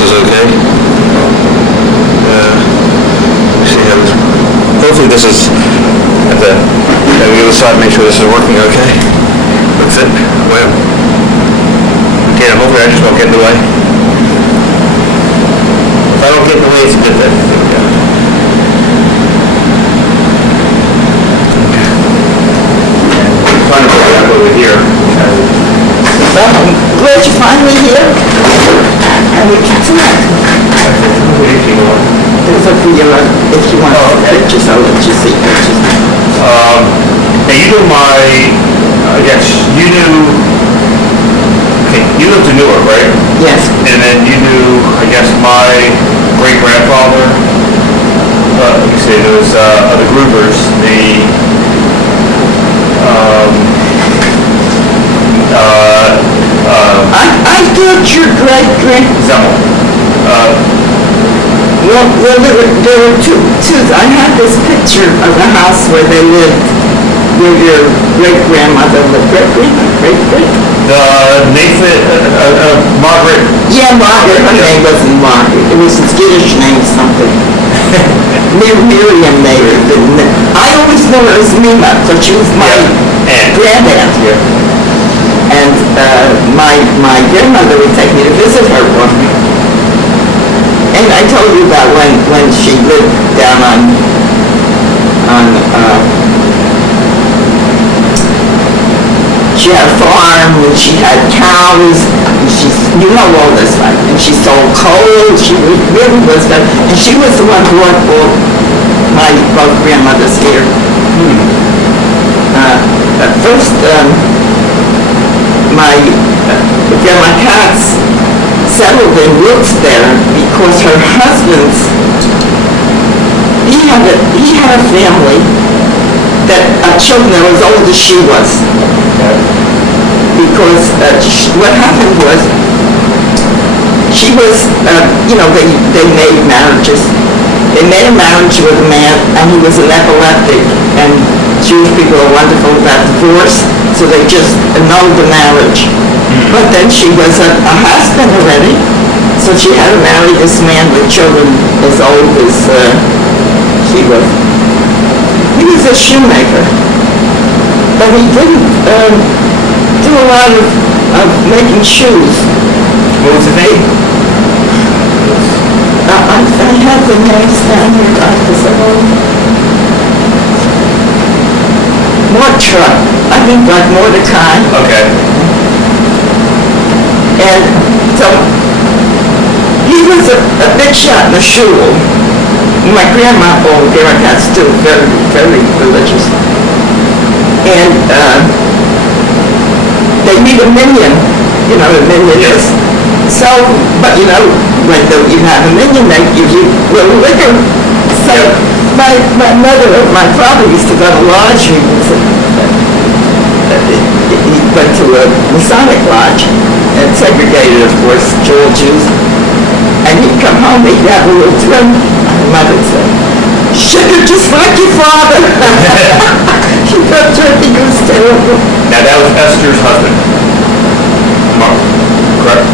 this is okay. See how this, hopefully this is at the other side, make sure this is working okay. Looks it. Well, okay, hopefully I just don't get in the way. If I don't get in the way, it's a good thing. I'm trying to put it up over here. Well, I'm glad you're finally here. And we can talk. There's a video if you want to see pictures, I'll let you see pictures. Now you knew I guess you knew, okay, you lived in Newark, right? Yes. And then you knew, I guess, my great-grandfather, let me see, there was the Grubers, I thought your great-grand... Zemel. Well, there were two. I had this picture of the house where they lived, where your great-grandmother lived. Great-great? Nathan, Margaret. Yeah, Margaret. Her name wasn't Margaret. It was a Skittish name, something. Miriam maybe. I always knew her as Mima, because she was my granddaunt. Yeah. And my grandmother would take me to visit her one. And I told you about when she lived down on she had a farm and she had cows. You know all this, right? And she sold coal. She really was good. And she was the one who brought both grandmothers here. First, my Grandma Katz settled in Wilkes-Barre because her husband's, he had a family that children that was old as she was. Because what happened was, she was, they made marriages. They made a marriage with a man, and he was an epileptic, and Jewish people are wonderful about divorce, so they just annulled the marriage. But then she was a husband already, so she had to marry this man with children as old as she was. He was a shoemaker, but he didn't do a lot of making shoes. What was his name? I have the names down here, I think like Mordecai. Okay. And so he was a big shot in the shul. My grandma, Grandma Katz, still very, very religious. And they need a minion, a minion is. So, but when you have a minion, they give you a little liquor. So my my father used to go to lodge. He went to a Masonic lodge and segregated, of course, Jews. And he'd come home, he'd have a little drink. My mother would say, "Sugar, just like your father." He thought drinking was terrible. Now that was Esther's husband. Mark, correct?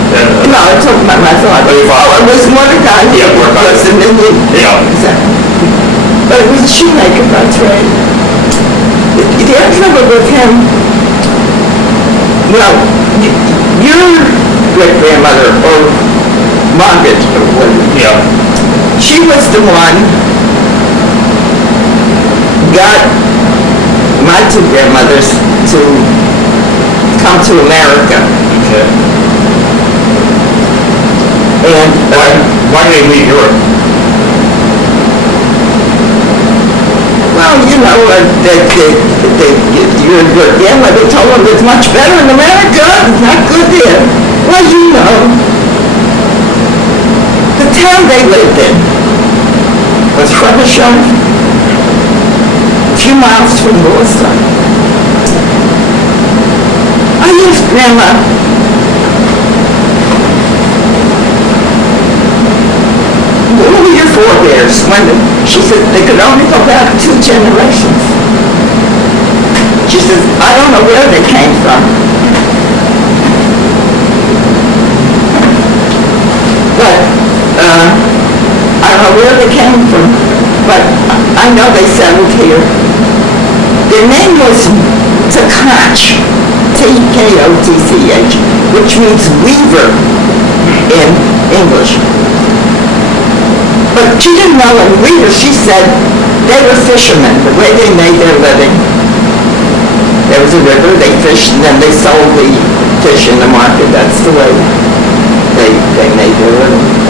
No, I'm talking about my father. Oh, your father? It was Mordecai. Yeah, Mordecai. Was a minion. Yeah. Exactly. But it was a shoemaker, that's right. The other trouble with him, well, your great-grandmother, or Margaret, Yeah. she was the one got my two grandmothers to come to America. Okay. And why did they leave Europe? well, your grandmother told them it's much better in America. It's not good there. Well, the town they lived in was Frobisher, a few miles from Boston. I asked Grandma, what were your forebears? She said they could only go back 2 generations. She says, I don't know where they came from. But where they came from, but I know they settled here. Their name was Takach, T-K-O-T-C-H, which means weaver in English. But she didn't know them weavers. She said they were fishermen, the way they made their living. There was a river, they fished, and then they sold the fish in the market. That's the way they made their living.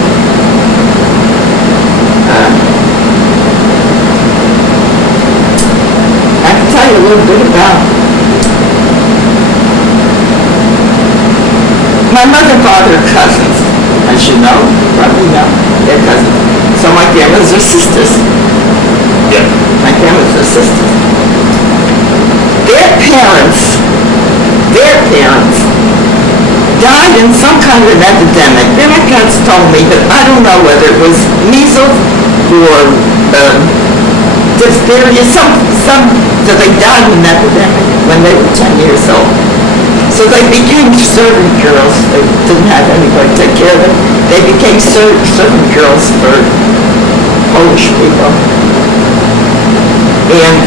I can tell you a little bit about my mother and father are cousins, as you know, probably know, they're cousins. So my grandmas are sisters. Yeah. My grandmas are sisters. Their parents died in some kind of an epidemic. Grandma Katz told me, but I don't know whether it was measles or diphtheria, so they died in an epidemic when they were 10 years old. So they became servant girls. They didn't have anybody to take care of them. They became servant girls for Polish people. And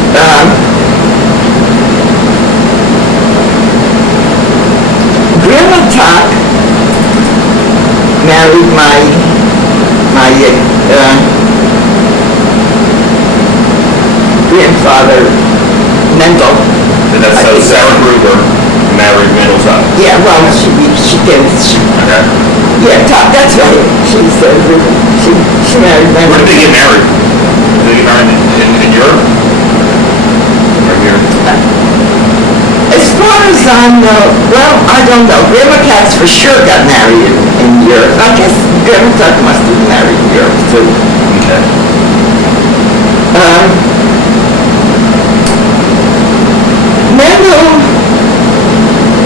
Grandma Tuck married my grandfather, Mendel. And that's so Sarah Gruber married Mendel Tuck. Yeah, well, she did. Okay. Yeah, Tuck, that's right. She married Mendel. Where did they get married? Did they get married in Europe? Or here? As far as I know, well, I don't know. Grandma Katz for sure got married in Europe. I guess Grandma Tuck must have been married in Europe too. Okay.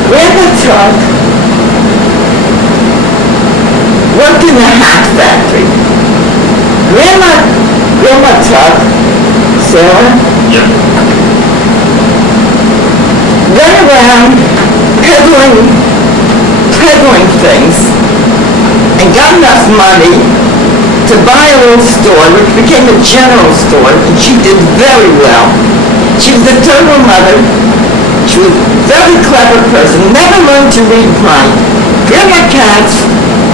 Grandma Tuck worked in a hat factory. Grandma Tuck, Sarah, Yeah. went around peddling things and got enough money to buy a little store, which became a general store, and she did very well. She was a total mother. She was a very clever person, never learned to read and write. Grandma Katz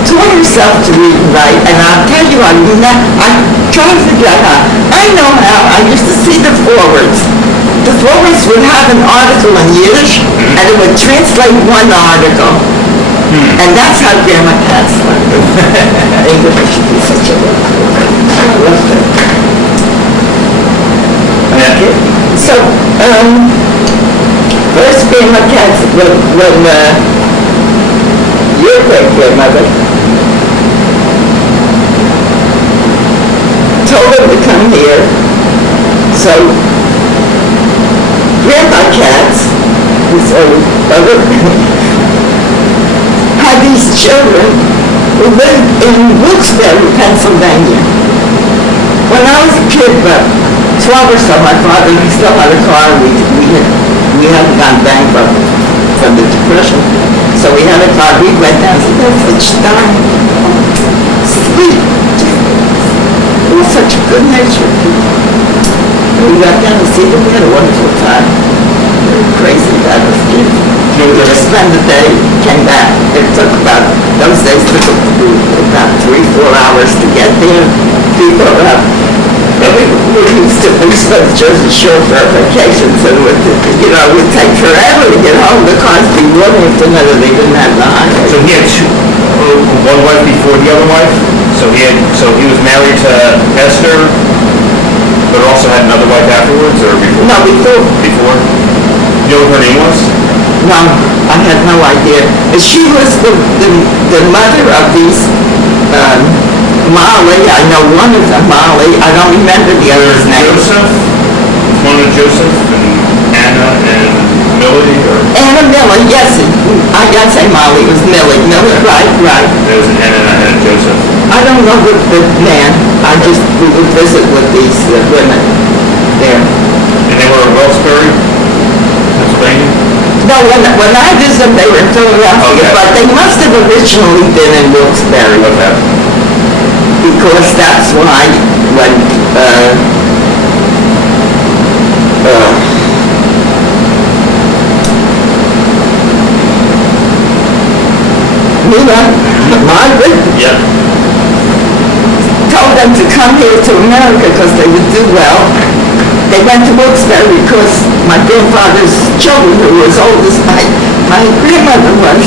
taught herself to read and write, and I'll tell you, I try to figure out how. I know how. I used to see the forwards. The forwards would have an article in Yiddish, and it would translate one article. And that's how Grandma Katz learned English. She was such a good woman. I loved her. Okay. So, first Grandma Katz, when your great-grandmother told her to come here, so Grandpa Katz, his old brother, had these children who lived in Wilkes-Barre, Pennsylvania. When I was a kid, about 12 or so, my father still had a car. We hadn't gone bankrupt from the Depression. So we had a car. We went down to Stein. Sweet. It was such a good nature. We got down to see them. We had a wonderful time. They were crazy about us kids. We just spent the day, came back. It took about, those days took about 3-4 hours to get there. People we spent Jersey Shore for our vacations, and it would take forever to get home. The cars be running if they didn't have the highway. So he had one wife before the other wife? So he was married to Esther, but also had another wife afterwards, or before? No, before. Before? You know what her name was? No, I had no idea. She was the mother of these, Molly, I know one of them, Molly. I don't remember the other's name. Joseph? One of Joseph and Anna and Millie? Or? Anna Millie, yes. I gotta say Molly, it was Millie. Millie, right. There was an Anna and Joseph. I don't know the man. We would visit with these women there. And they were in Wilkes-Barre, Pennsylvania? No, when I visited them, they were in Philadelphia, Okay. but they must have originally been in Wilkes-Barre. Okay. because that's why when Margaret Yep. told them to come here to America because they would do well. They went to Wilkes-Barre because my grandfather's children, who were as old as my grandmother was,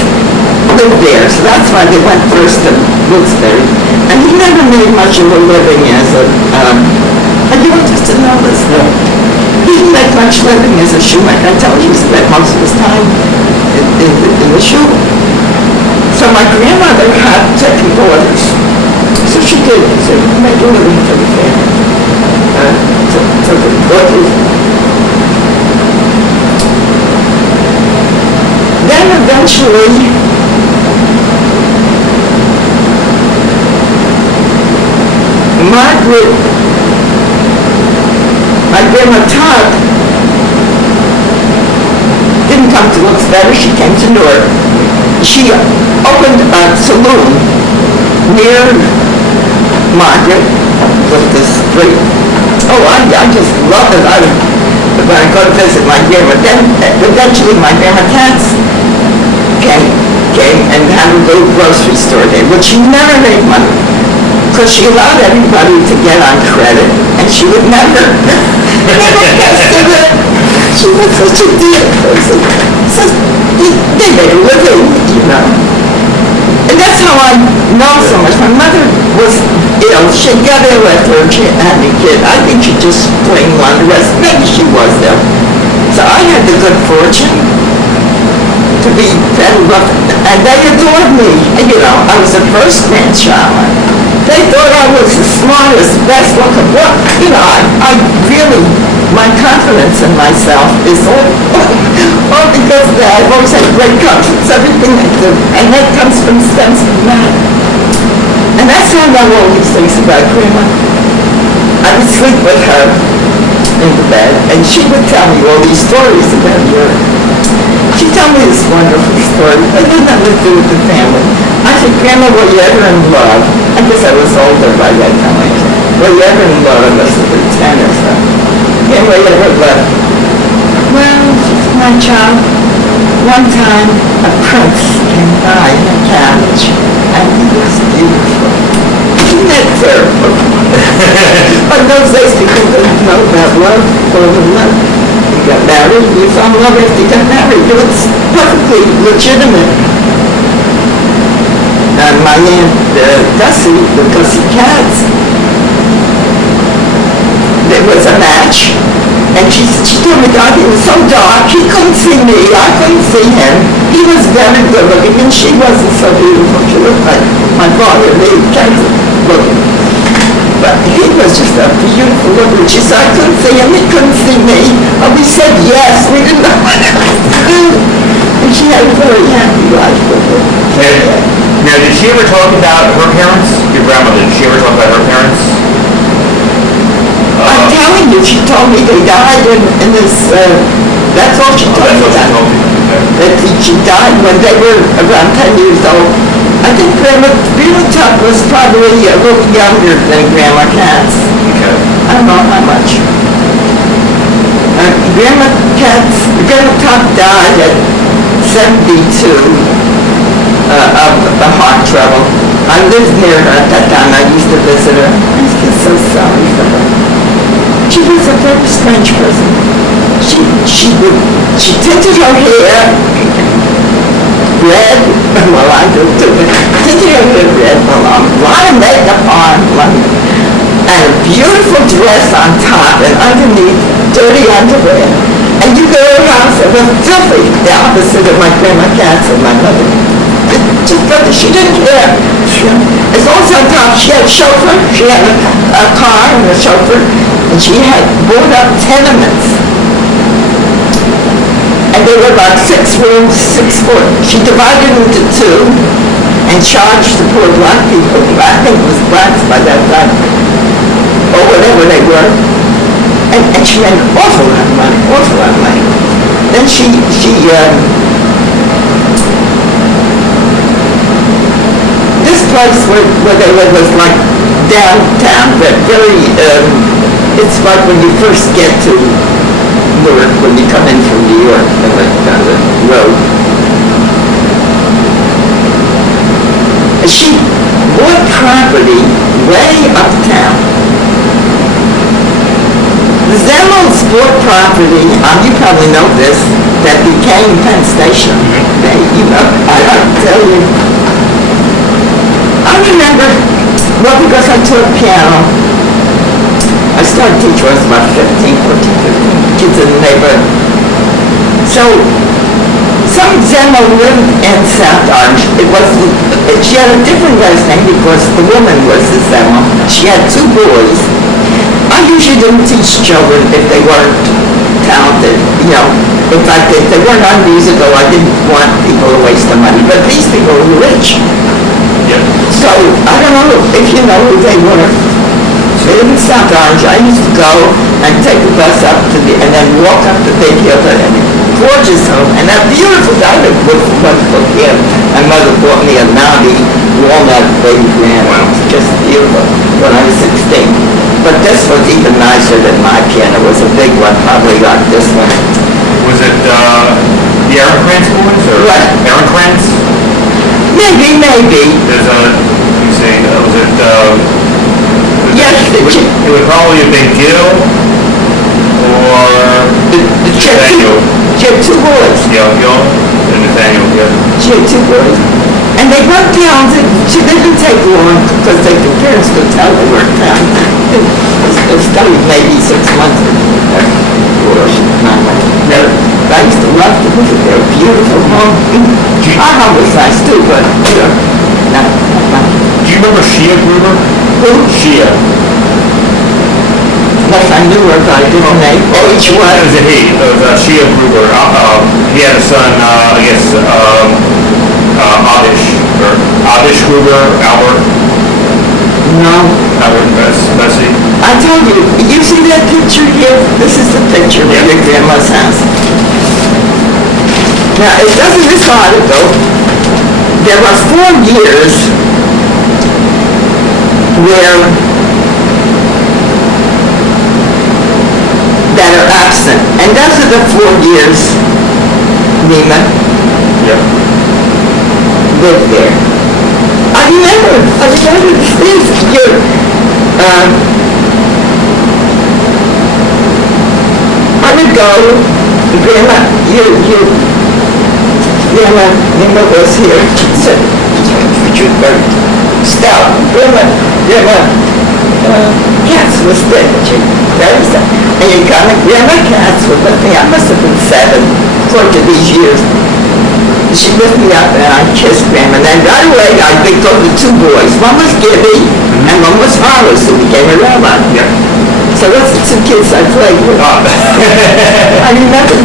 lived there. So that's why they went first to Wilkes-Barre. And he never made much of a living as a, are you interested in all this? No. He didn't make much living as a shoemaker. I tell you, he spent most of his time in the shoe. So my grandmother had taken orders. So she did. So make a living for the family. To the Dorothy. Then eventually, Margaret, my grandma Tuck, didn't come to Wilkes-Barre, she came to Newark. She opened a saloon near Margaret with this great, I just love it. When I go to visit my grandma, then eventually my grandma Katz came and had a little grocery store there, which she never made money because she allowed everybody to get on credit, and she would never tested it. She was such a dear person. So they made a living, you know. And that's how I know so much. My mother was ill. She got ill after she had me kid. I think she just plain wanted rest. Maybe she was ill. So I had the good fortune to be fed up, and they adored me. And, you know, I was the first grandchild. They thought I was the smartest, best looking. You know, I really, my confidence in myself is all because of that. I've always had great confidence, everything I do, and that stems from that. And that's how I know all these things about Grandma. I would sleep with her in the bed, and she would tell me all these stories about Europe. She told me this wonderful story. It had nothing to do with the family. I said, Grandma, were you ever in love? I guess I was older by that time. I said, were you ever in love? I must have been 10 or so. Grandma, were you ever in love? Well, she said, my child, one time a prince came by in a carriage, and he was beautiful. Isn't that terrible? In those days, people didn't know about love or the love. You got married, you fell in love after you got married. It was perfectly legitimate. And my aunt Gussie, the Gussie Katz, there was a match, and she told me, God, he was so dark, he couldn't see me, I couldn't see him. He was very good looking, and she wasn't so beautiful. She looked like my father, they kind of looking. But he was just a beautiful looker. She said, I couldn't see him, he couldn't see me. And we said yes, we didn't know what else to do. And she had a very happy life with him. Now, did she ever talk about her parents? Your grandmother, did she ever talk about her parents? I'm telling you, she told me they died in this, that's all she told me about. That she died when they were around 10 years old. I think Grandma Tuck was probably a little younger than Grandma Katz. Okay. I don't know how much. Grandma Tuck died at 72 of heart trouble. I lived near her at that time. I used to visit her. I was just so sorry for her. She was a very strange person. She tinted her hair red. Well, I do too. Tinted her hair red. A lot of makeup on. And a beautiful dress on top, and underneath dirty underwear. And you go to her house, it was filthy. The opposite of my Grandma Katz and my mother. Just filthy. She didn't care. As long as on top, she had a chauffeur. She had a car and a chauffeur. And she had bought up tenements. And they were about 6 rooms, 6 foot. She divided them into 2 and charged the poor black people, I think it was blacks by that time, or whatever they were. And she made an awful lot of money, awful lot of money. Then this place where they lived was like downtown, but very, it's like when you first get to Newark, when you come in from New York on the road. She bought property way uptown. The Zemels bought property, you probably know this, that became Penn Station. I don't tell you. I remember, well, because I taught piano. I started teaching when I was about 15, kids in the neighborhood. So, some Zemel lived in South Orange. She had a different last name because the woman was the Zemel. She had 2 boys. I usually didn't teach children if they weren't talented, In fact, if they weren't unmusical, I didn't want people to waste their money. But these people were rich. Yeah. So, I don't know if you know who they were. They lived in South Orange. I used to go and take the bus up to and then walk up to Big Hill, and gorgeous home. And that beautiful diamond with wonderful piano. My mother bought me a knobby walnut baby piano. It was just beautiful when I was 16. But this was even nicer than my piano. It was a big one, probably like this one. Was it the Aaron Krantz boys? Or what? Aaron Krantz? Maybe. There's you say, was it, yes, it would probably have been Gil or Nathaniel. She had 2 boys. Yeah, Gil and Nathaniel, yeah. She had 2 boys. And they weren't talented. They didn't take long because the parents could tell they weren't talented. They studied maybe 6 months or 9 months. But I used to love to visit their beautiful home. Our home was nice too, but not mine. Do you remember Shia Gruber? Who? Shia. Unless I knew her, but I didn't know. H It was. was a he. It was Shia Gruber. He had a son, I guess, Adish Gruber, Albert. No. Albert Bessie. I told you, you see that picture here? This is the picture of your grandma's house. Now, it doesn't this article. There are 4 years where that are absent. And those are the 4 years Nima lived there. I remember these things. I would go, Grandma, Grandma was here. Stop, Grandma, Katz was there. And you got me, Grandma Katz was with me. I must have been 7 according to these years. She lifted me up and I kissed Grandma. And then right away I picked up the 2 boys. One was Gibby and one was Hollis, who became a rabbi. Yeah. So those are the 2 kids I played with. I remember,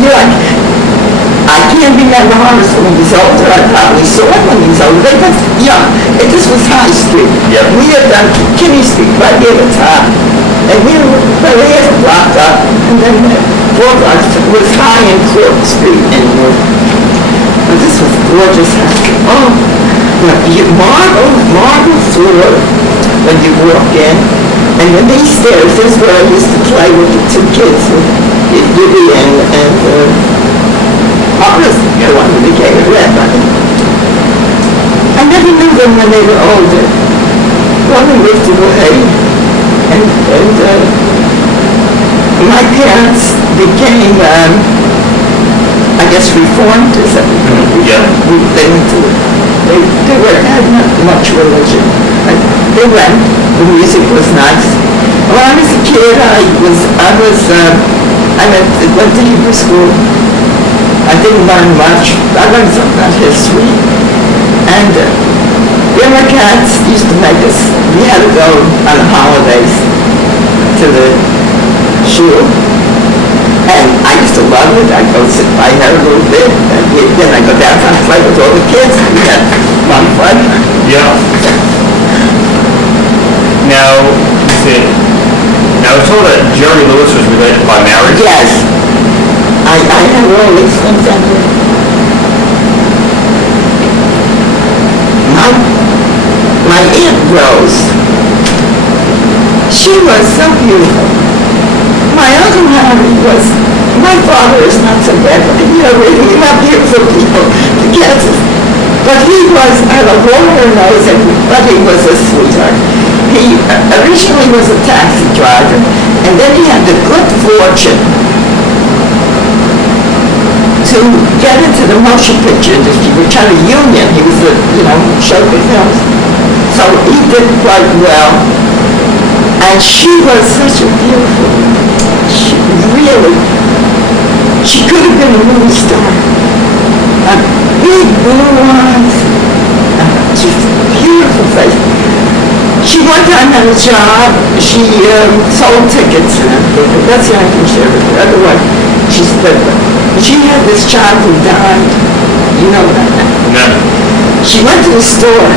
I can't remember Horace when he was older. I probably saw him when he was older. They was young. This was High Street. Yep. We lived on Kinney Street, right near the top. And we were a block up. And then 4 blocks was High and Court Street in North. But this was gorgeous. Oh, marble floor when you walk in. And then these stairs, this is where I used to play with the 2 kids, with Gibby and Horace, the one who became a rabbi. I never knew them when they were older. One moved away, and my parents became, I guess, Reformed, is that they had not much religion. They went, the music was nice. When I was a kid, I went to Hebrew school. I didn't learn much. I learned something about history. And Grandma Katz used to make us, we had to go on the holidays to the shul. And I used to love it. I'd go sit by her a little bit. And then I'd go downtown and play with all the kids. We had a lot of fun. Yeah. Now, I was told that Jerry Lewis was related by marriage. Yes. I have all these things on here. My Aunt Rose she was so beautiful. My Uncle Harry was, my father is not so bad, really not beautiful people, the Katzes. But he was, I love all her nose, but he was a sweetheart. He originally was a taxi driver, and then he had the good fortune to get into the motion picture industry, which had a union. He was a, showed the films. So he did quite well. And she was such a beautiful, she could have been a movie star. Big blue eyes, just a beautiful face. She one time had a job, she sold tickets, that's the only thing she ever did. Otherwise, she had this child who died, you know that? No. She went to the store.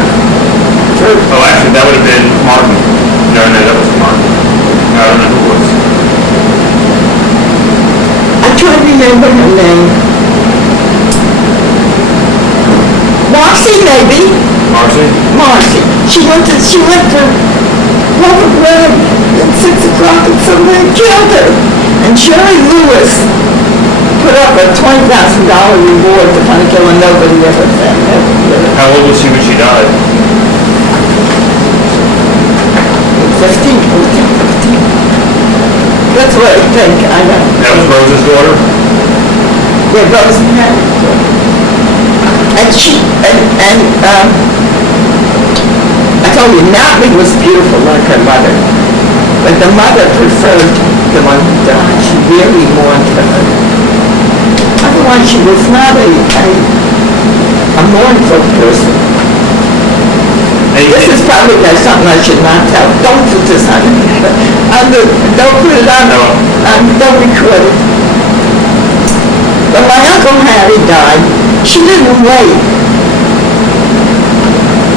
Actually, that would have been Martin. No, that wasn't Martin. I don't know who it was. I try to remember her name. Marcy, maybe. Marcy? Marcy. She went to Robert Red at 6 o'clock and somebody killed her. And Jerry Lewis put up a $20,000 reward to find a killer nobody ever found. How old was she when she died? 15. That's what I think. I know. That was Rose's daughter? Yeah, Rose had a daughter. And I told you, Natalie was beautiful like her mother, but the mother preferred the one who died. She really mourned for her. Otherwise, she was not a mournful person. This is probably something I should not tell. Don't put this on. Don't put it on. Don't record it. When my Uncle Harry died, she didn't wait.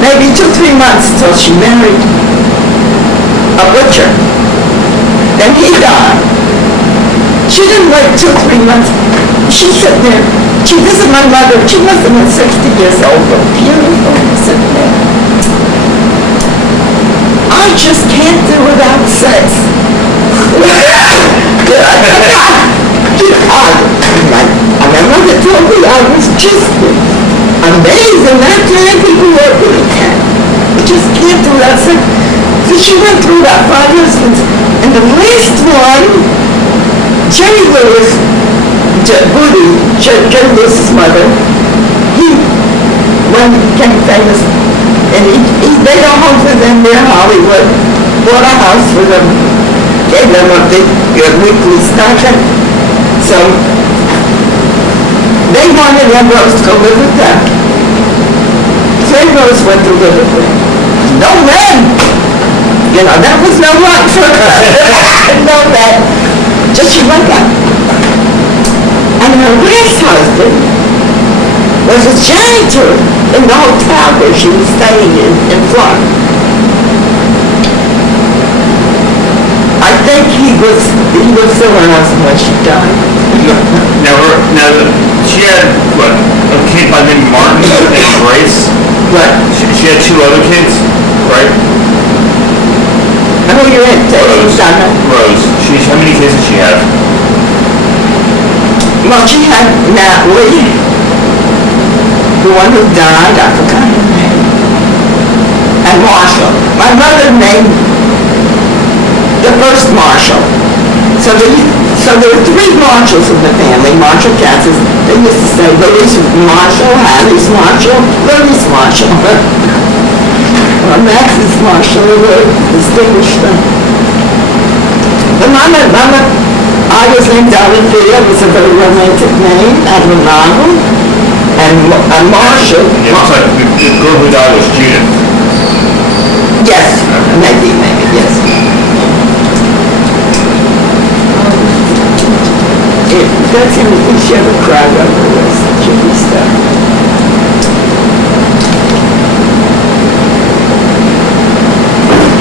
Maybe 2-3 months till she married a butcher. Then he died. She didn't wait 2-3 months. She sat there. This is my mother. She must have been 60 years old, but beautiful, sitting there. I just can't do without sex. My mother told me I was just amazed, and that many people were really can. I just can't do without sex. So she went through about 5 husbands, and the last one, Jerry Lewis, Jerry Lewis's mother, when he became famous, and he made a home for them near Hollywood, bought a house for them, gave them a big weekly stipend. So they wanted Rose to go live with them. So Rose went to live with them. No men! That was no luck for her. No men. Just she went back. And her last husband was a janitor in the hotel where she was staying in Florida. I think he was still her husband when she died. Now, she had, a kid by the name Martin and Grace? Right. She had 2 other kids, right? And who you're in? Rose. How many kids did she have? Well, she had Natalie, the one who died, I forgot her name, and Marshall. My mother named the first Marshall. So there were 3 Marshalls in the family. Marshall Katz, they used to say Louise Marshall, Hallie's Marshall, Louise Marshall. Well, Max's Marshall were distinguished them. But Mama, I was named Dorothea. It was a very romantic name, out of a novel. And Marshall. It looks like the girl who died was Judith. Yes, maybe, yes. That's the only thing she ever cried over was Judy stuff.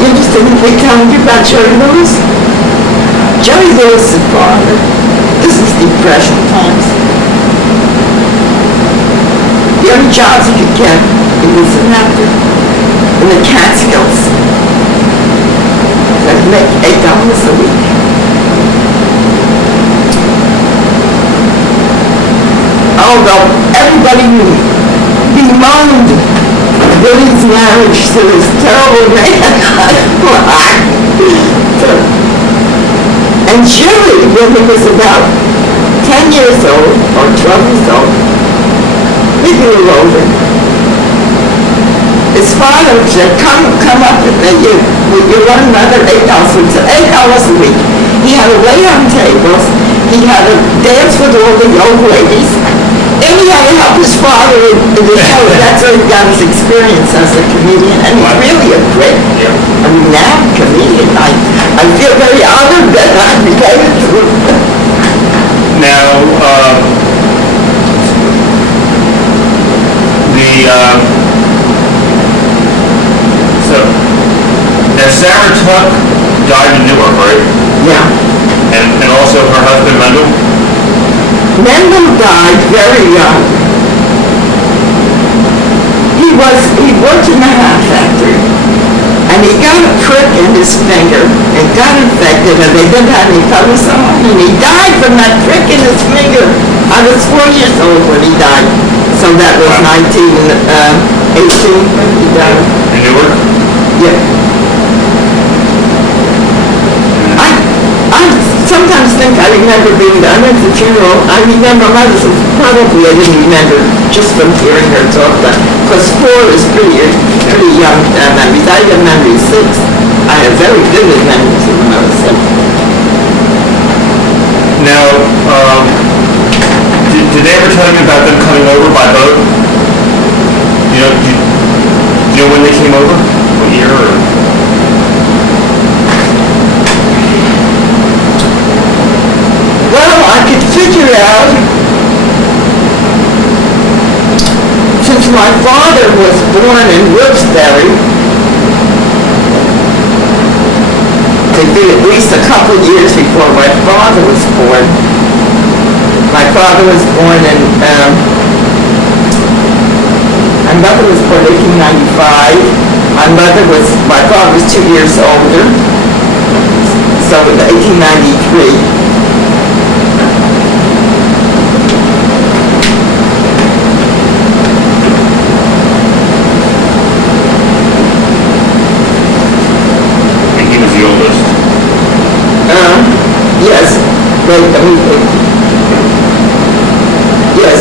Interested in me telling you about Jerry Lewis? Jerry Lewis's father, this is Depression times. The only jobs he could get, he was an actor in the Catskills. Like make $8 a week. Although everybody bemoaned Billy's marriage to this terrible man. And Julie, when he was about 10 years old, or 12 years old, maybe a little older, his father said, come up and you run another $8 a week. So $8 a week. He had to wait on tables. He had to dance with all the old ladies. And he had to help his father in the show. That's where he got his experience as a comedian. And he's really a great, renowned comedian. I feel very honored that I related to him. Now, now Sarah Tuck died in Newark, right? Yeah. And also her husband, Mendel? Mendel died very young. He worked in the hat factory, and he got a prick in his finger and got infected, and they didn't have any covers on, and he died from that prick in his finger. I was 4 years old when he died, so that was 1918 when he died. In Newark? Yeah. I sometimes think I remember being there. I went to the funeral. I remember mother, probably I didn't remember just from hearing her talk, but because 4 is pretty young memories. I have memory 6. I have very vivid memories of when I was 7. Now, did they ever tell you about them coming over by boat? Do you know when they came over? What year? Or? Well, I could figure out, since my father was born in Wilkes-Barre, it'd be at least a couple years before my father was born. My father was born in, my mother was born in 1895. My father was 2 years older, so in 1893. Yes, yes.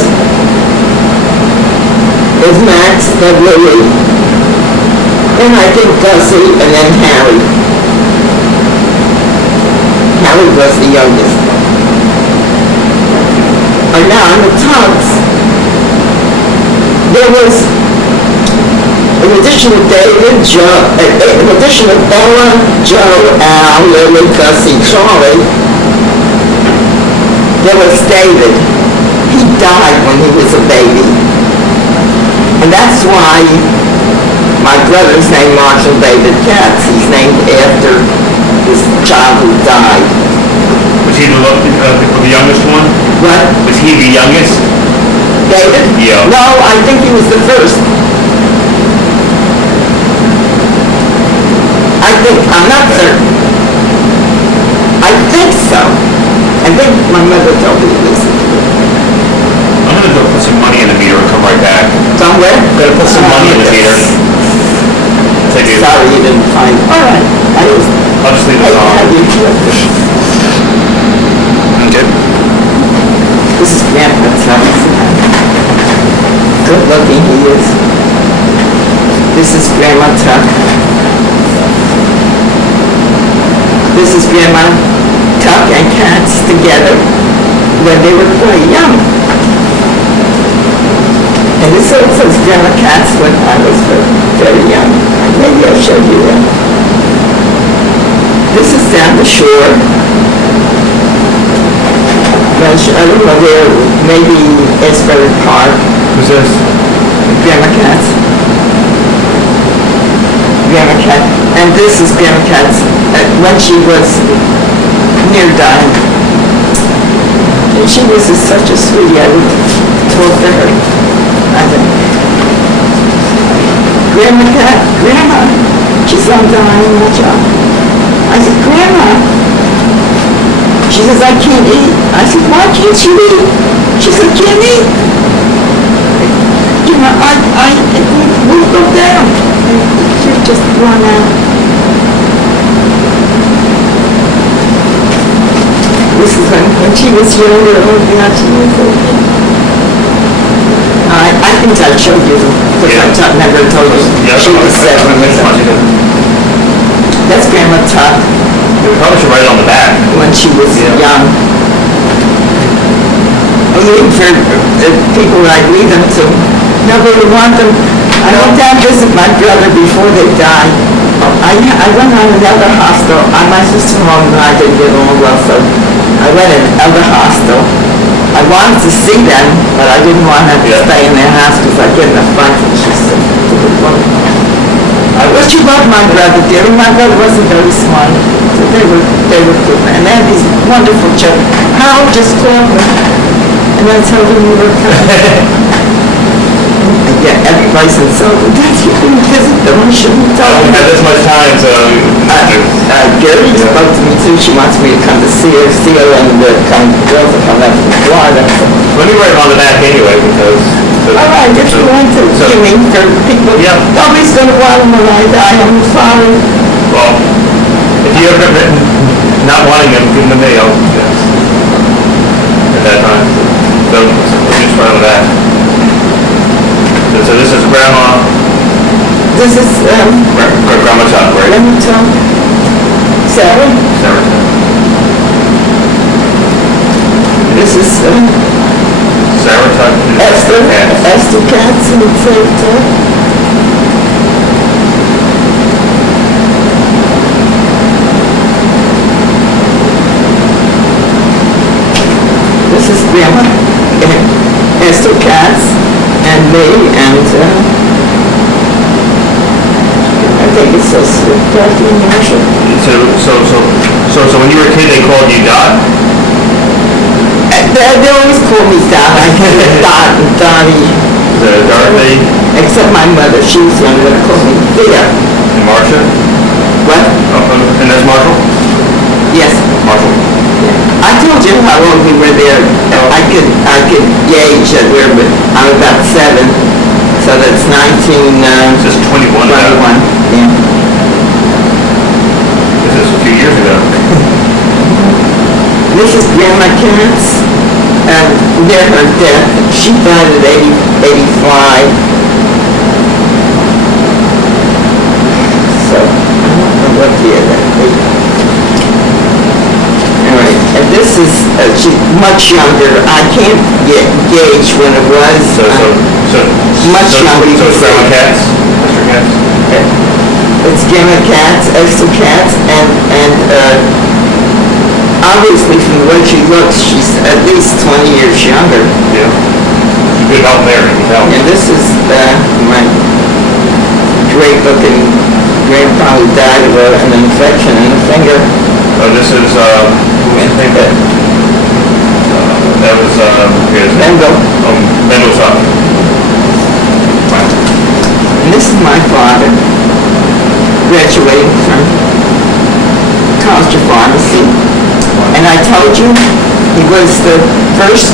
There's Max, then Lily, and I think Gussie, and then Harry. Harry was the youngest. And now in the Tucks, there was, in addition to David, Joe, in addition to Ella, Joe, Al, Lily, Gussie, Charlie, there was David. He died when he was a baby. And that's why my brother's named Marshall David Katz. He's named after this child who died. Was he the youngest one? What? Was he the youngest? David? Yeah. No, I think he was the first. I'm not certain. I think so. I think my mother told me this. I'm going to go put some money in the meter and come right back. Somewhere? I'm going to put some money in the meter. Sorry you didn't find it. All right. I'll just leave it on. Okay. This is Grandpa's house. Good looking he is. This is Grandma Tuck. This is Grandma Tuck and Katz together when they were quite young. And this also is Grandma Katz when I was very young. Maybe I'll show you that. This is down the shore. I don't know where, maybe Asbury Park. Who's this? Grandma Katz. Grandma Katz. And this is Grandma Katz when she was near dying. And she was such a sweetie. I would talk to her. I think, Grandma Katz, Grandma, she's on dying, watch out. I said, She says, I can't eat. I said, why can't you eat? She said, can't eat. You know, we'll go down. You're just run out. This is when she was younger. Oh, God, she was so cute. I think I showed you, because I never told you. She was 7. That's Grandma Tuck. We probably should write it on the back. When she was young. I'm looking for people that I read them to. Nobody want them. I went down to visit my brother before they died. I went on another hospital. My sister-in-law and I didn't get along well, so I went in another hospital. I wanted to see them, but I didn't want to stay in their house because I'd get in a fight and she said, I wish you loved my brother, dear. My brother wasn't very smart. So they were good men. And they had these wonderful children. Harold just called me and I told him we were coming. Yeah, everybody said, so that's you can visit them. I shouldn't tell them. I don't have this much time, so... Gary spoke to me too. She wants me to come to see her and the girls will come back from Florida. Let me write it on the back anyway, because... All right, if you want to. You mean for people? Yeah. Nobody's going to want them when I die. I'm sorry. Well, if you ever written not wanting them, give them to me. I'll at that time. So we'll just start with that. So this is Grandma... This is, Grandma Tuck, right? Grandma Tuck. Sarah. Sarah. This is, Sarah Tuck. Esther Katz and Tuck. This is Grandma Esther Katz and me and I think it's so sweet, Dorothy and Marshall. So when you were a kid, they called you Dot? They always call me Dot. I call me Dot and Dottie. Dorothy? Except my mother, she was younger, they called me Thea. And Marcia? What? And that's Marshall? Yes. Marshall. I told you how long we were there. I could gauge that I'm about 7. So that's 19... This is 21. 21, yeah. This is a few years ago. This is Grandma Katz. Near her death, she died at 85. So, I don't know what year that was. Anyway, and this is, she's much younger. I can't gauge when it was. Much younger. So it's Grandma Katz? Mr. Katz? It's Grandma Katz, Esther Katz, and obviously from the way she looks, she's at least 20 years younger. Yeah. Good help there, you can tell. And this is my great-looking grandpa who died of an infection in the finger. Oh, this is, who was his name? That was, Mendel. Mendel's son. Wow. And this is my father, graduating from College of Pharmacy. And I told you, he was the first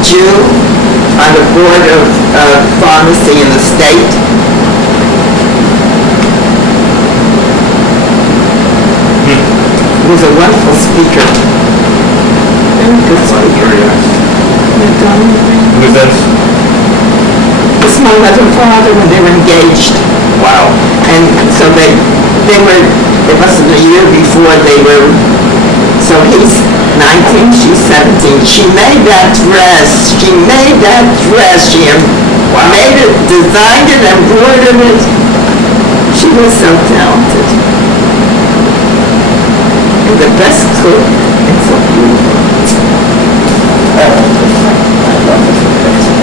Jew on the board of pharmacy in the state. He was a wonderful speaker. Very good speaker. Who is this? This is my mother and father when they were engaged. Wow. And so they were, it must have been a year before they were, so he's 19, she's 17. She made that dress. She made it, designed it, embroidered it. She was so talented. And the best cook. It's so beautiful. I love this picture.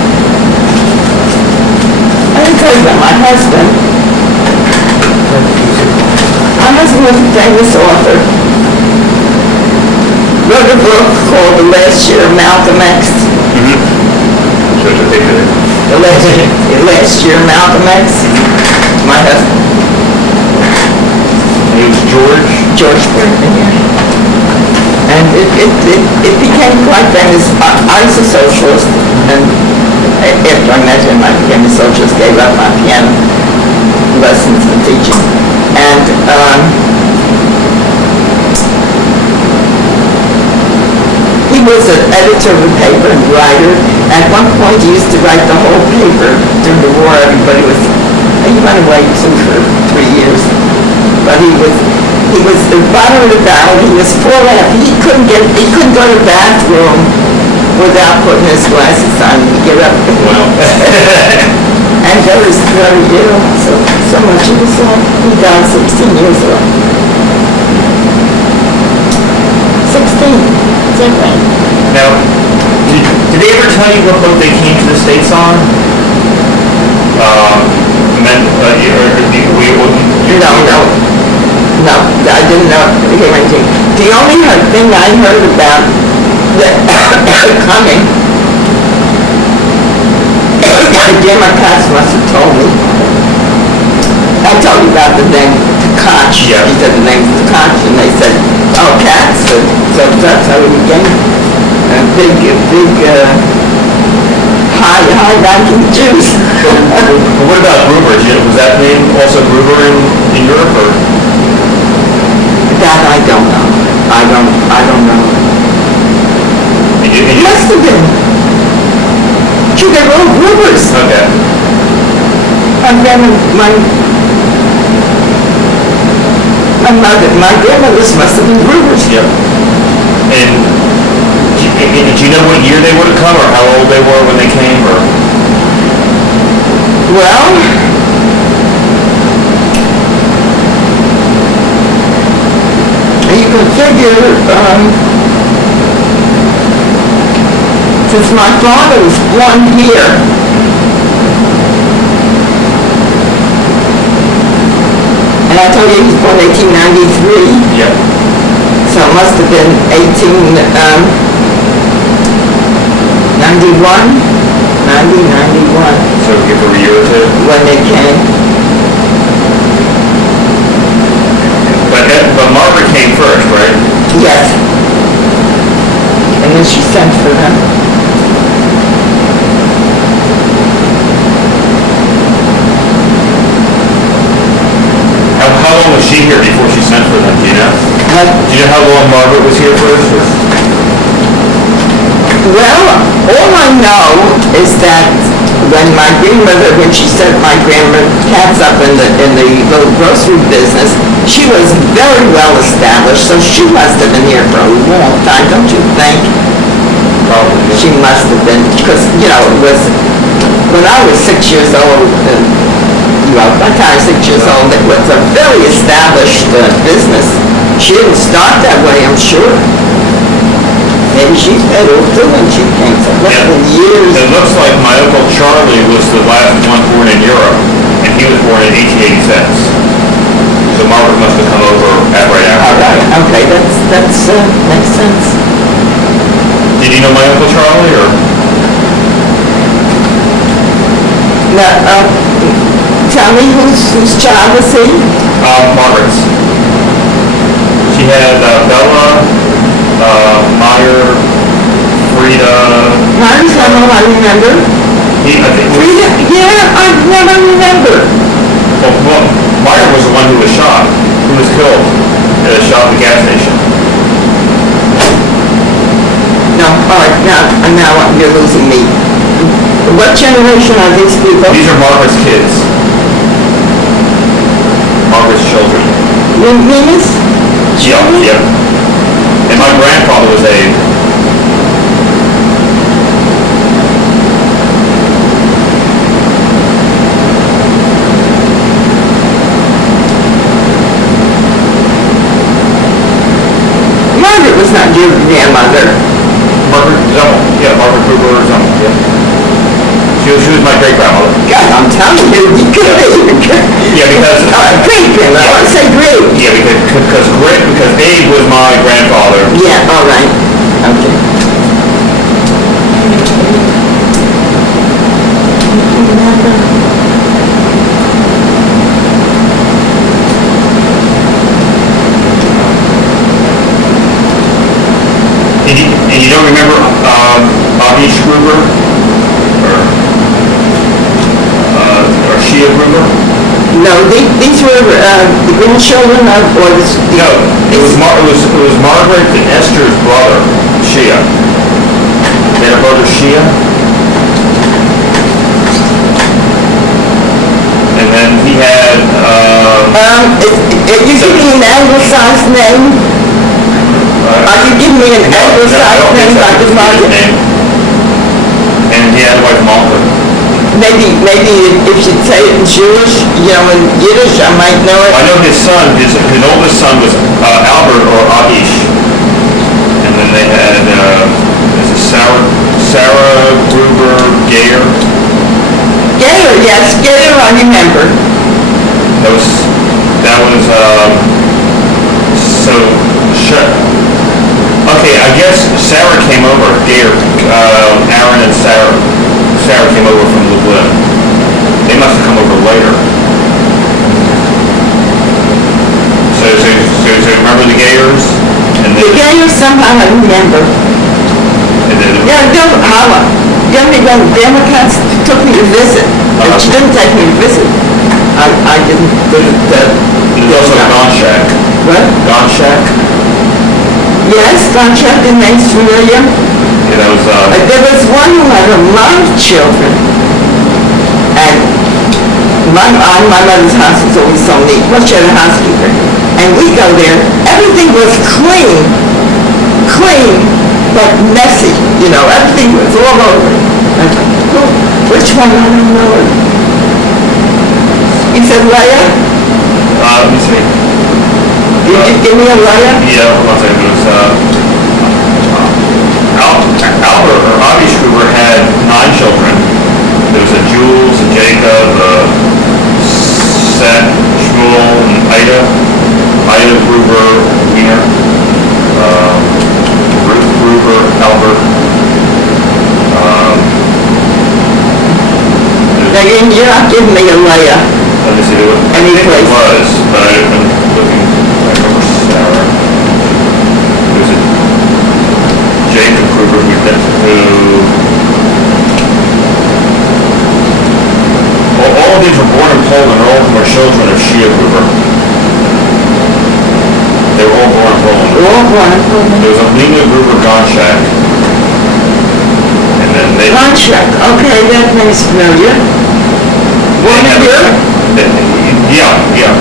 I didn't tell you about my husband. My husband was a famous author. Wrote a book called The Last Year of Malcolm X. Shows a picture there. The Last Year of Malcolm X. My husband. And he was George? George Breitman, yeah. And it became quite famous. I was a socialist, and after I met him, I became a socialist, gave up my piano lessons and teaching. And he was an editor of the paper and writer. At one point, he used to write the whole paper. During the war, everybody was, he went away too for 3 years. But he was the bottom of the barrel. He was full of, he couldn't go to the bathroom without putting his glasses on. He'd get up. Wow. And very, very ill. So much he was like, he died 16 years ago. 16. Is that right? Now, did they ever tell you what boat they came to the States on? No, I didn't know anything. The only thing I heard about that coming, Democrats must have told me. I told you about the name Koch. Yeah. He said the name was Koch, and they said, oh, Katz. So that's how we became a big, high-ranking Jews. What about Gruber? Was that name also Gruber in Europe, or? That I don't know. I don't know. It must have been. Gee, they were all Grubers. Okay. My grandmother's must have been Grubers. Yep. And did you know what year they would have come, or how old they were when they came, or? Well, you can figure, since my father was born here, and I told you he was born 1893. Yep. So it must have been 91. So give her a year or two. When they came. But Margaret came first, right? Yes. And then she sent for them. How long was she here before she sent for them? Do you know? Do you know how long Margaret was here first? Or? Well, all I know is that when she set my grandmother Katz up in the little grocery business, she was very well established, so she must have been here for a long time, don't you think? Probably. She must have been, because, it was, when I was 6 years old, by the time I was 6 years old, it was a very established business. She didn't start that way, I'm sure. Maybe she's better too when she came for years. It looks like my Uncle Charlie was the last one born in Europe, and he was born in 1886. So Margaret must have come over right after that. Okay, that's makes sense. Did you know my Uncle Charlie, or? Now, tell me whose child was he? Margaret's. She had Bella, Meyer, Frida. Myers, I remember. Frida, yeah, I never remember. Well, Meyer was the one who was shot, who was killed at a shot at the gas station. No, all right, now you're losing me. What generation are these people? These are Margaret's kids. Margaret's children. Minas? Yep. And my grandfather was Margaret was not your grandmother. Margaret Zemel. Yeah, Margaret Gruber Zemel. Yeah. She was my great-grandmother. God, I'm telling you, you could be. Yeah, because... great-grandmother. I want to say great. Yeah, because Abe was my grandfather. Yeah, all right. Okay. And you don't remember Abish Gruber? Or Shia Gruber? No, these were the grandchildren of, or No, it was Margaret and Esther's brother, Shia. They had a brother Shia. And then he had, you give me an anglicized name? Are you giving me an anglicized name like his mother? And he had a wife Malta. Maybe if you'd say it in Jewish, in Yiddish, I might know it. Well, I know his son, his oldest son was Albert or Abish. And then they had, Sarah Gruber Gayer. Gayer, yes, Gayer, I remember. Okay, I guess Sarah came over, Gayer, Aaron and Sarah came over from Lublin. They must have come over later. So remember the Gayers? The Gayers somehow I remember. When Grandma Katz took me to visit, and she didn't take me to visit. I didn't visit the... There's also Gonshak. What? Gonshak? Yes, Gonshak in Main Street area. Yeah, that was... There was one who had a lot of children. And my mother's house was always so neat. Well, she had a housekeeper. And we go there, everything was clean, but messy, everything was all over. I thought, oh, which one? I don't know. You said Leia? Let me see. Did you give me a Leia? Yeah, hold on a second. It was, Albert or Abish Gruber had 9 children. There was a Jules, a Jacob, a Seth, Shmuel, and Ida Gruber, Wiener, Ruth Gruber, Albert. You're not giving me a Leia. Let me see what it was, but I'm looking. I remember Sarah. It was a Jacob Gruber all of these were born in Poland. All of them were children of Shia Gruber. They were all born in Poland. There was a Lena Gruber Gonshak. And then they... Gonshak, okay, that name's familiar. Yeah.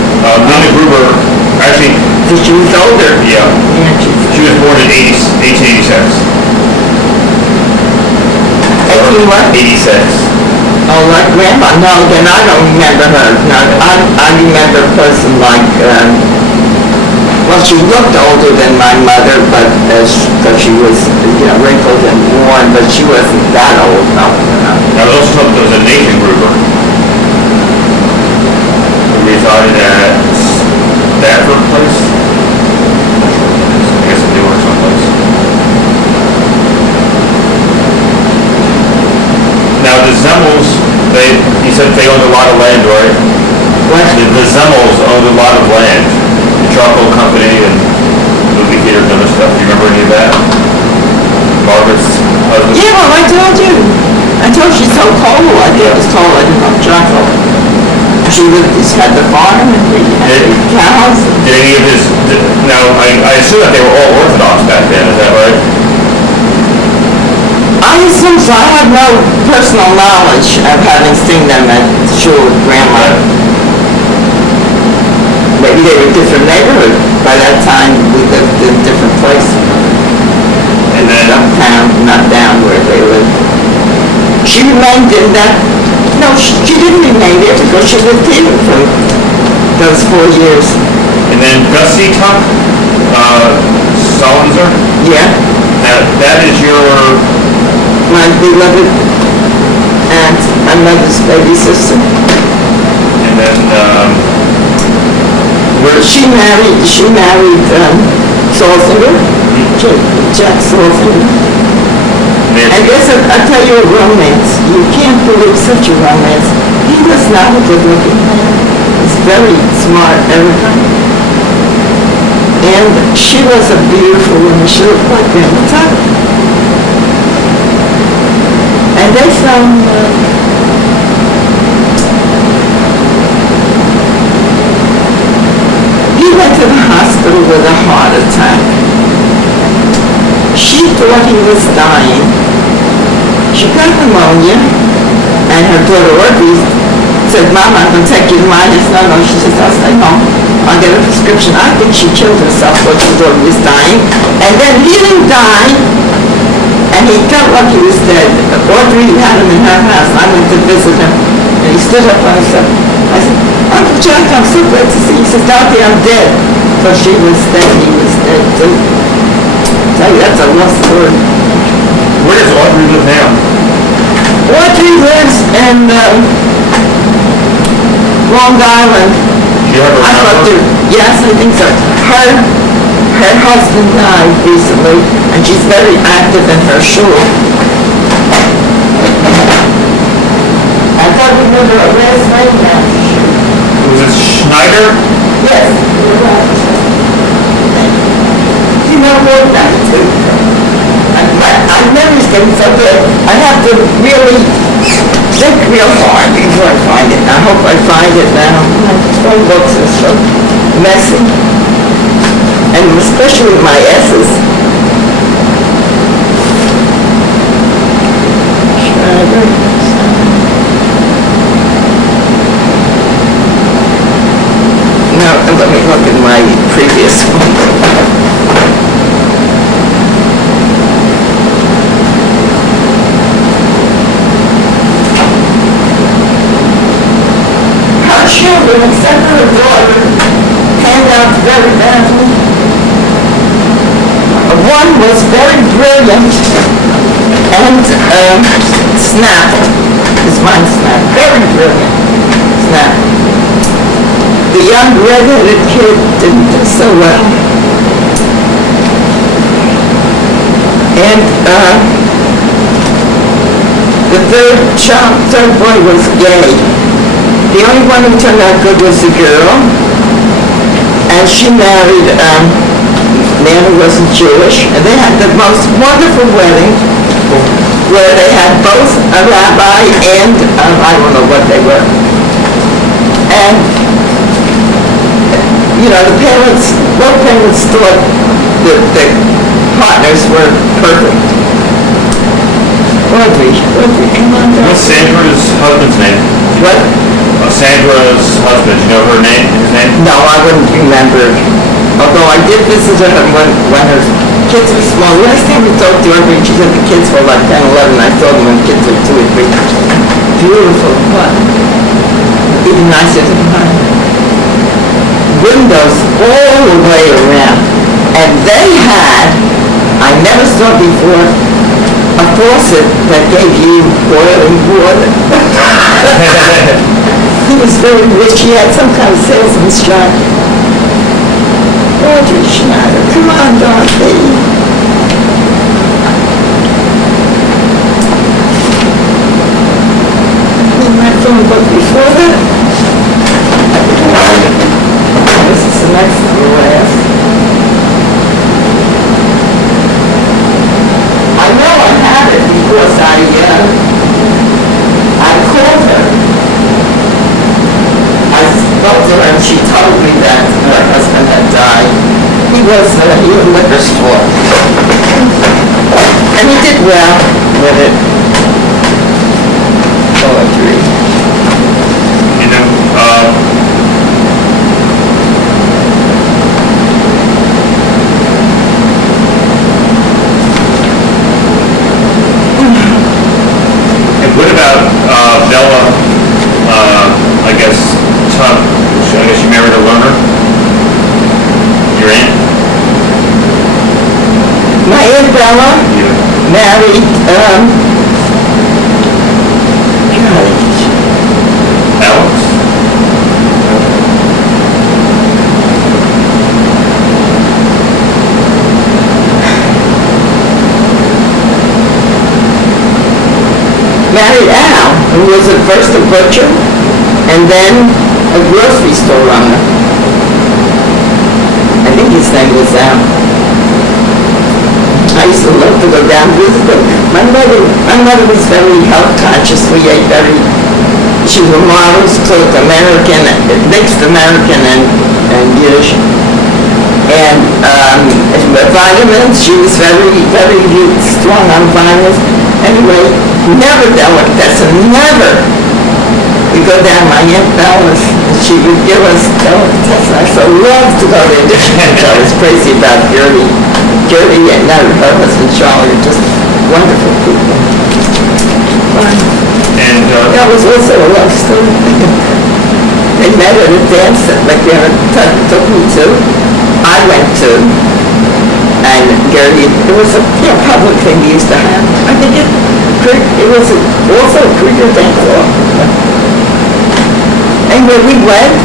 Lena Gruber, actually... She was older. Yeah. She was born in 1886. 86. Oh, like Grandma? No, then I don't remember her. No, I remember a person like, she looked older than my mother, but because she was, wrinkled and worn, but she wasn't that old. No. I was also told there was a Nathan Gruber who resided at Stafford Place. I guess in Newark someplace. Now the Zemels, he said they owned a lot of land, right? What? The Zemels owned a lot of land. The charcoal company and movie theaters and other stuff. Do you remember any of that? Margaret's husband? Yeah, well, I told you. I told you so cold. I think it was cold. I didn't know charcoal. She had the farm and the cows. Did any of his... Now, I assume that they were all Orthodox back then. Is that right? I assume so. I have no personal knowledge of having seen them at shul with Grandma. Maybe they were different neighborhood. By that time, we lived in a different place. And then... Uptown, not down where they lived. She remained in that... No, she didn't remain there because she lived here for those 4 years. And then Gussie Tuck, Solonzer? Yeah. That is your... My beloved aunt, my mother's baby sister. And then, She married Salzinger, Jack Salzinger. I guess I'll tell you a romance. You can't believe such a romance. He was not a good looking man. He's very smart, everything. And she was a beautiful woman. She looked like Grandma Tuck. And they found he went to the hospital with a heart attack. She thought he was dying. She got pneumonia, and her daughter Dorothy said, "Mom, I'm going to take you to mine." He said, "No, no." She said, "I'll stay home. I'll get a prescription." I think she killed herself when she thought he was dying. And then he didn't die, and he felt like he was dead. Audrey had him in her house. I went to visit him, and he stood up and I said, "Uncle Jack, I'm so glad to see you." He says, "Dorothy, I'm dead." So she was dead, he was dead too. I tell you, that's a rough story. Where does Audrey live now? Audrey lives in Long Island. Do you have her number? Yes, I think so. Her husband died recently, and she's very active in her shul. I thought we knew her last name now. Was it Schneider? Yes, you're right. You know more about it too. My memory's getting so good. I have to really think real hard before I find it. I hope I find it now. My phone books are so messy. And especially my S's. Now, let me look at my previous one. Children, except for her daughter, panned out very badly. One was very brilliant and snapped. His mind snapped. Very brilliant. Snapped. The young red-headed kid didn't do so well. And the third boy was gay. The only one who turned out good was the girl, and she married a man who wasn't Jewish, and they had the most wonderful wedding where they had both a rabbi and I don't know what they were. And, you know, both parents thought that the partners were perfect. Audrey, come on down. What's Sandra's husband's name? What? Sandra's husband, do you know her name, his name? No, I wouldn't remember. Although I did visit her when her kids were small. Last time we talked to her, she said the kids were like 10, 11. I saw them when the kids were 2 or 3. Beautiful, but even nicer than mine. Windows all the way around. And they had, I never saw before, a faucet that gave you boiling water. He was very rich. He had some kind of salesman's job. Audrey Schneider, come on, Dorothy. In my phone book before that. This is the next to the last. I know I have it because I called her. I spoke to her and she told me that her husband had died. He was a liquor store. And he did well with it. Poetry. You know, and what about Bella, I guess, Tuck? I guess you married a loner? Your aunt? My Aunt Bella married, Alex? married Al, who was at first a butcher and then a grocery store owner. And think his name was I used to love to go down and visit them. My mother was very health conscious. We ate she was a models cook, American, mixed American and Yiddish. And vitamins, she was very, very strong on vitamins. Anyway, never delicatessen, never. We go down my Aunt Bella's, and she would give us delicatessen. I so loved to go there. I was crazy about Gertie. Gertie and her husband Charlie are just wonderful people. And that was also a love story. They met at a dance that McDermott took me to. I went to, and Gertie, it was a public thing we used to have. I think it was also a Krieger dance hall. And when we went,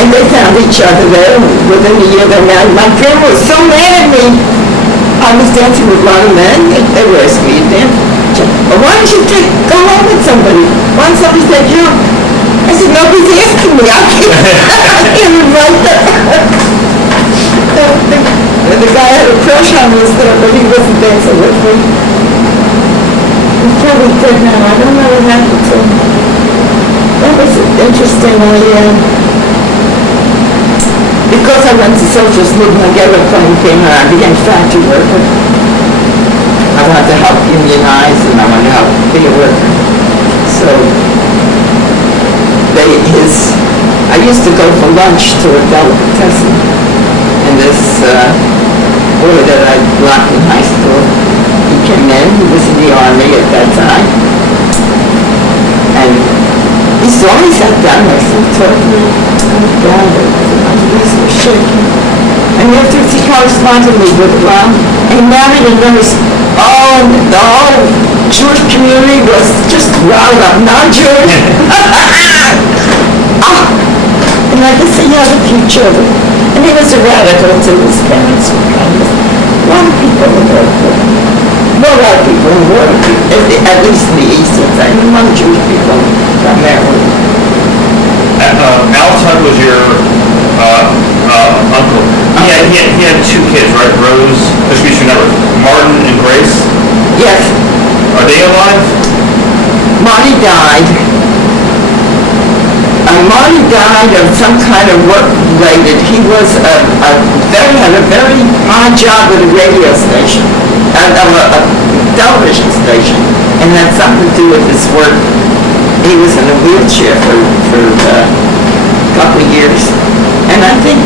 and they found each other there, and within a year they married. My grandma was so mad at me. I was dancing with a lot of men, and they were asking me to dance. Well, why don't you go home with somebody? Why don't somebody take you home? I said, nobody's asking me. I can't invite them. The guy had a crush on us there, but he wasn't dancing with me. He's probably dead now. I don't know what happened to him. That was interesting. Because I went to socialist movement, I came and I became factory worker. I wanted to help unionize and I wanted to help be a worker. So I used to go for lunch to a delicatessen. And this boy that I blocked in high school, he came in, he was in the army at that time. And he saw me, sat down next to me, talked to me. My knees were shaking. And afterwards he corresponded with me with and he married a nurse. Oh, and the whole Jewish community was just riled up, non-Jewish. And I could see he had a few children. And he was a radical too. His parents were kind of a lot of people in the world. Not a lot of people in the world, at least in the East, in fact, among Jewish people primarily. Al Tuck was your uncle. He had two kids, right? Rose, Martin and Grace? Yes. Are they alive? Marty died. Marty died of some kind of work-related. He was had a very high job at a radio station, a television station, and had something to do with his work. He was in a wheelchair for a couple of years, and I think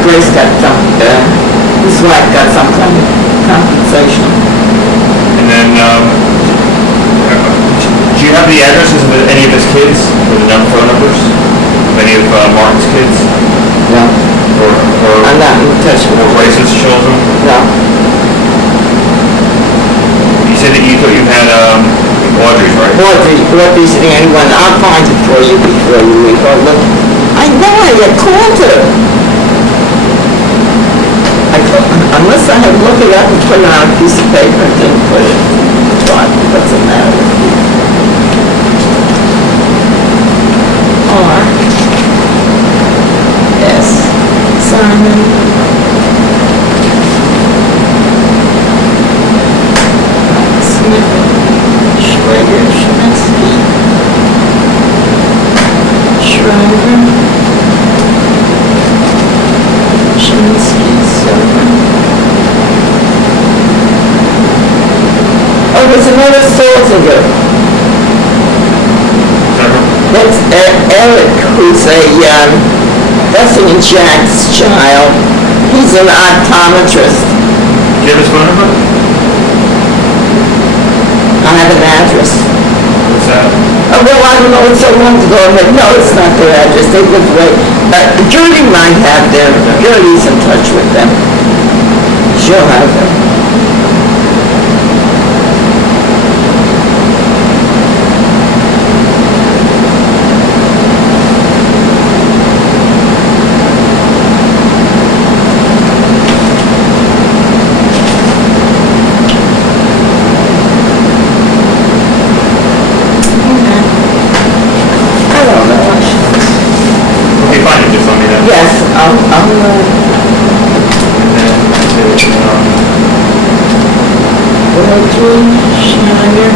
Grace got his wife got some kind of compensation. And then, do you have the addresses of any of his kids, or the phone numbers of any of Martin's kids? No. Or I'm not in touch with Grace's children? No. You said that you thought you had Audrey's, right? Audrey's the only one. I'll find it for you before you leave. Look, I know I called her. Unless I had looked it up and put it on a piece of paper and didn't put it. What's the matter with you? R.S. Simon. Smith. Schrager. Schminsky. Schreiber. Schminsky. Silver. Oh, there's another Solzinger. That's Eric, who's Dustin and Jack's child. He's an optometrist. Do you have his phone number? I have an address. What's that? Oh, well, I don't know. It's so long ago. No, it's not their address. They live away. Gertie might have them. Gertie's in touch with them. She'll have them. Yes, I'll Audrey Schneider.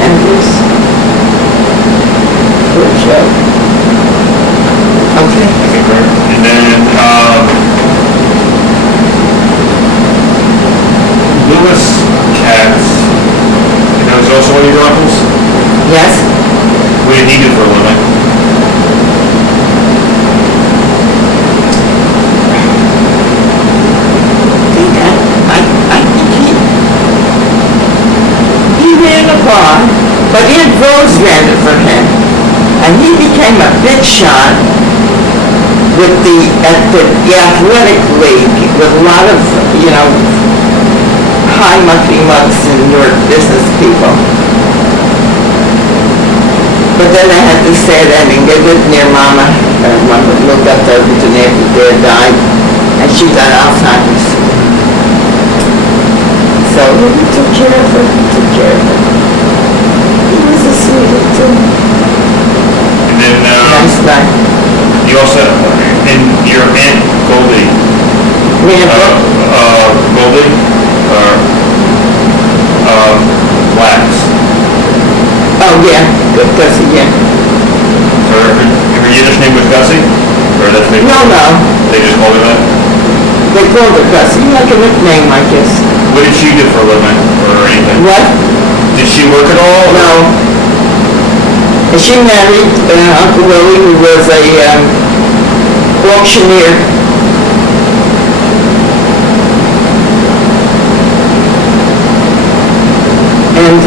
And this for Joe. Okay. Okay, great. And then, Louis Katz, you know, is also one of your uncles? Yes? What did he do for a living? I think he ran a bar, but Aunt Rose ran it for him. And he became a big shot with at the athletic league with a lot of, you know, high mucky-mucks and New York business people. But then they had this sad ending. They lived near Mama. Mama looked up there to after Dad died, and she got Alzheimer's. So he took care of her. He was a sweetie too. And then, Nice guy. you also, and your Aunt Goldie, Goldie, Wax. Oh yeah, good Gussie, yeah. So her Yiddish name was Gussie? Or that's they No. They just called her that? They called her Gussie, like a nickname, I guess. What did she do for a living, or anything? What? Did she work at all? or- No. And she married Uncle Willie, who was a auctioneer. And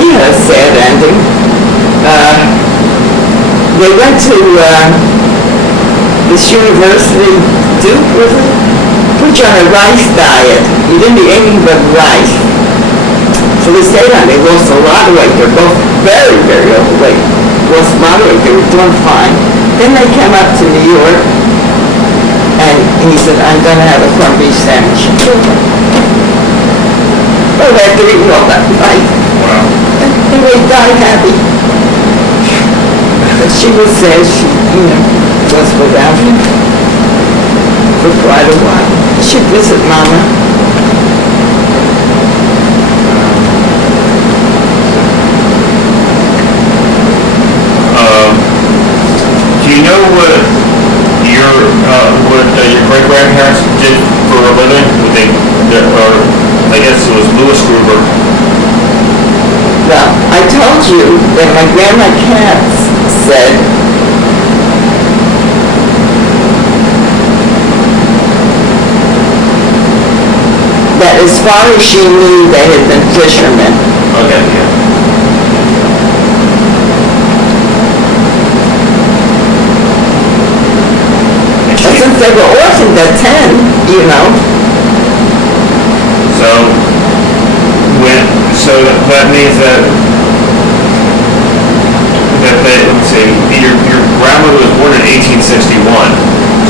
he had a sad ending. They went to this university, Duke, was it? Put you on a rice diet. You didn't eat anything but rice. So they stayed on. They lost a lot of weight. They're both very, very overweight. Lost a lot of weight. They were doing fine. Then they came up to New York, and he said, "I'm going to have a corned beef sandwich." Oh, after eating all that night. Wow. And they died happy. But she was sad. She, you know, was without him for quite a while. She'd visit Mama. Do you know what your great-grandparents did for a living? Or I guess it was Louis Gruber. Well, I told you that my grandma Katz said that as far as she knew, they had been fishermen. Okay, yeah. But since they were orphaned at 10, you know. So that means that they, let's see, your grandmother was born in 1861,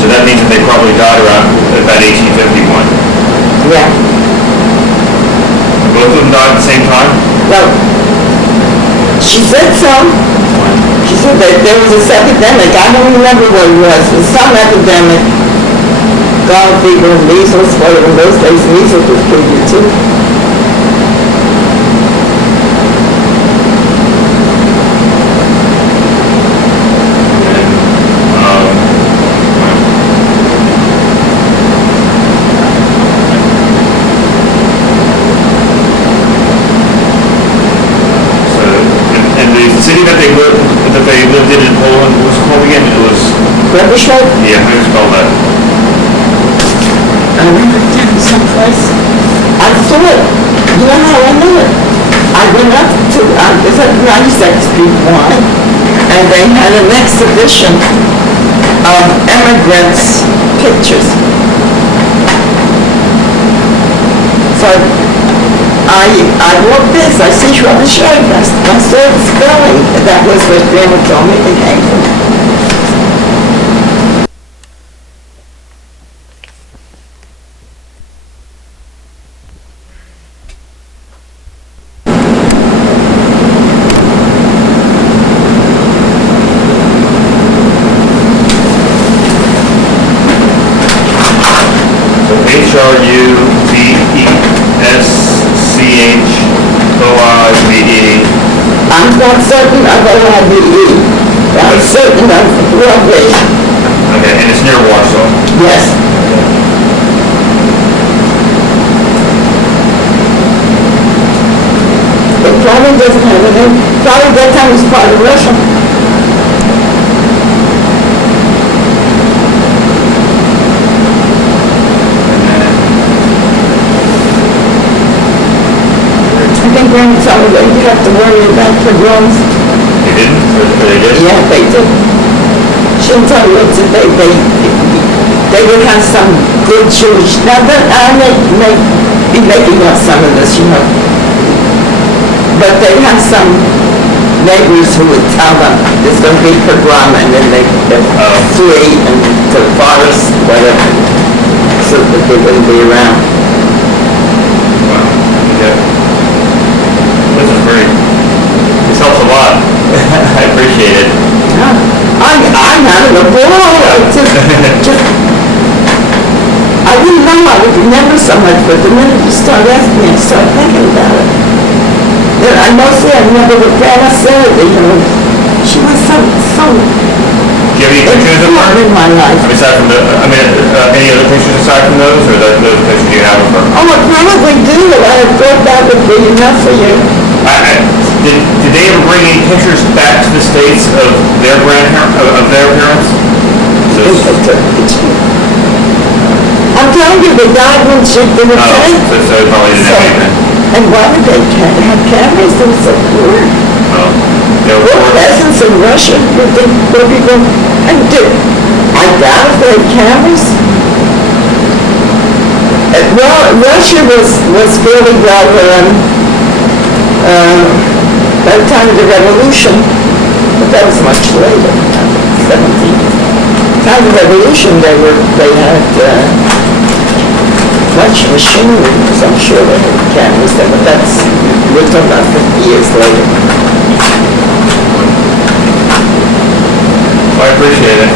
so that means that they probably died around about 1851. Yeah. Both of them died at the same time? Well, she said so. She said that there was this epidemic. I don't remember what it was. It was some epidemic. Gall fever, measles, well, in those days, measles was pretty good too. That they lived in Poland, what was it called again? It was... Gruber? Yeah, how do you spell that? I remember it down someplace. I thought, you know how I knew it? I went up to, it's at 96th Street 1, and they had an exhibition of immigrants' pictures. So I wrote this, I see you on the show, I saw the spelling. That was what Grandma told me it came from. TV. I'm certain of Broadway. Okay, and it's near Warsaw. Yes. It probably doesn't have a name. Probably that time was part of Russia. I think grandfather, they did have to worry about pogroms. You didn't? Or they did? Yeah, they did. Shinto looked at, they would have some good Jewish, now that, I may be making up some of this, you know. But they have some neighbors who would tell them there's going to be pogrom, and then they flee into the forest, whatever, so that they wouldn't be around. Wow. Okay. This is great. This helps a lot. I appreciate it. I'm having a ball. I didn't know I would remember so much, but the minute you start asking me, I start thinking about it. I mostly I remember what Grandma said, you know, she was so Do you have any pictures of her? in my life. Aside from any other pictures aside from those, or those pictures you have of her? Oh, I probably do. I thought that would be enough for you. Did they ever bring any pictures back to the States of their parents? I'm telling you, they died when they were 10. So they probably didn't have anything. And why did they have cameras? They were so poor. They were Poor poor. peasants in Russia. You think poor people, I doubt if they had cameras. Well, Russia was fairly well run by the time of the revolution, but that was much later, 17th. Time of the revolution, they had much machinery, because I'm sure they had cameras there, but we're talking about 50 years later. I appreciate it.